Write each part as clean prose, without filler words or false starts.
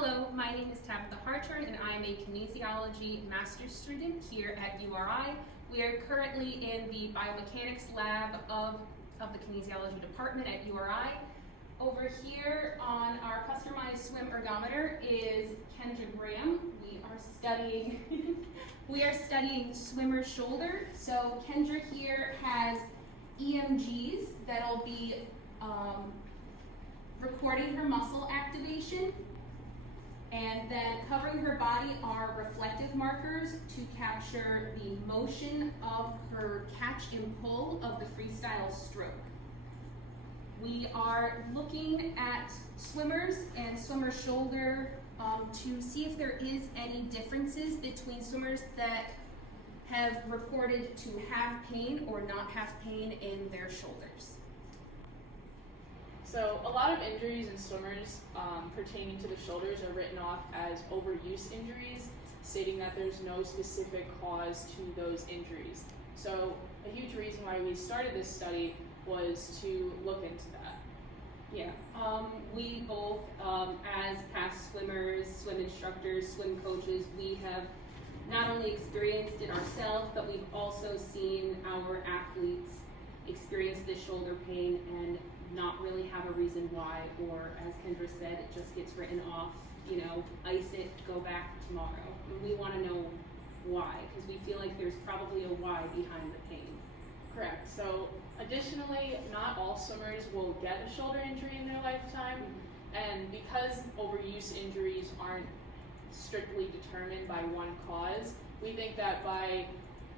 Hello, my name is Tabitha Hartshorn and I am a kinesiology master's student here at URI. We are currently in the biomechanics lab of the kinesiology department at URI. Over here on our customized swim ergometer is Kendra Graham. We are studying swimmer shoulder. So Kendra here has EMGs that'll be recording her muscle activation, and then covering her body are reflective markers to capture the motion of her catch and pull of the freestyle stroke. We are looking at swimmers and swimmer shoulder to see if there is any differences between swimmers that have reported to have pain or not have pain in their shoulders. So a lot of injuries in swimmers pertaining to the shoulders are written off as overuse injuries, stating that there's no specific cause to those injuries. So a huge reason why we started this study was to look into that. Yeah, we both, as past swimmers, swim instructors, swim coaches, we have not only experienced it ourselves, but we've also seen our athletes experience this shoulder pain and not really have a reason why, or as Kendra said, it just gets written off, ice it, go back tomorrow. And we want to know why, because we feel like there's probably a why behind the pain. Correct. So additionally, not all swimmers will get a shoulder injury in their lifetime, and because overuse injuries aren't strictly determined by one cause, we think that by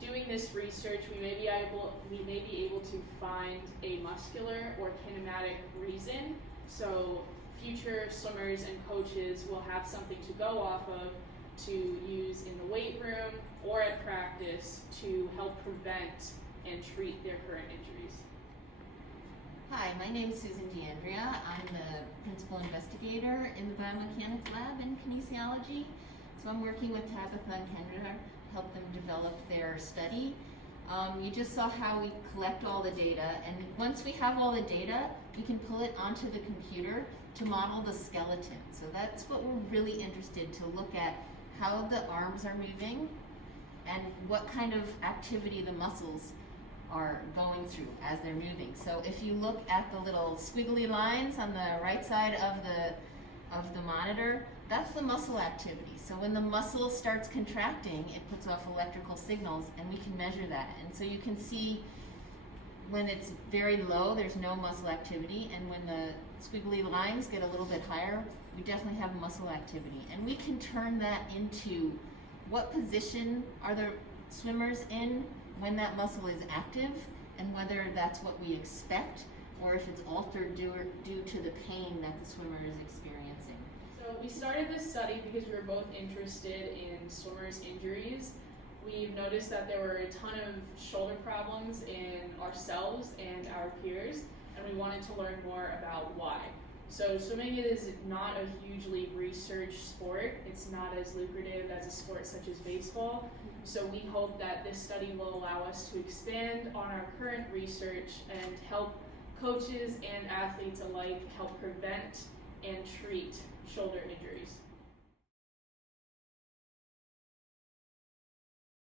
doing this research, we may be able to find a muscular or kinematic reason, so future swimmers and coaches will have something to go off of to use in the weight room or at practice to help prevent and treat their current injuries. Hi, my name is Susan D'Andrea. I'm the principal investigator in the biomechanics lab in kinesiology. So I'm working with Tabitha and Kendra to help them develop their study. You just saw how we collect all the data, and once we have all the data, we can pull it onto the computer to model the skeleton. So that's what we're really interested to look at, how the arms are moving and what kind of activity the muscles are going through as they're moving. So if you look at the little squiggly lines on the right side of the monitor, that's the muscle activity. So when the muscle starts contracting, it puts off electrical signals, and we can measure that. And so you can see when it's very low, there's no muscle activity, and when the squiggly lines get a little bit higher, we definitely have muscle activity. And we can turn that into what position are the swimmers in when that muscle is active, and whether that's what we expect, or if it's altered due to the pain that the swimmer is experiencing. So we started this study because we were both interested in swimmers' injuries. We've noticed that there were a ton of shoulder problems in ourselves and our peers, and we wanted to learn more about why. So swimming is not a hugely researched sport. It's not as lucrative as a sport such as baseball. So we hope that this study will allow us to expand on our current research and help coaches and athletes alike help prevent and treat shoulder injuries.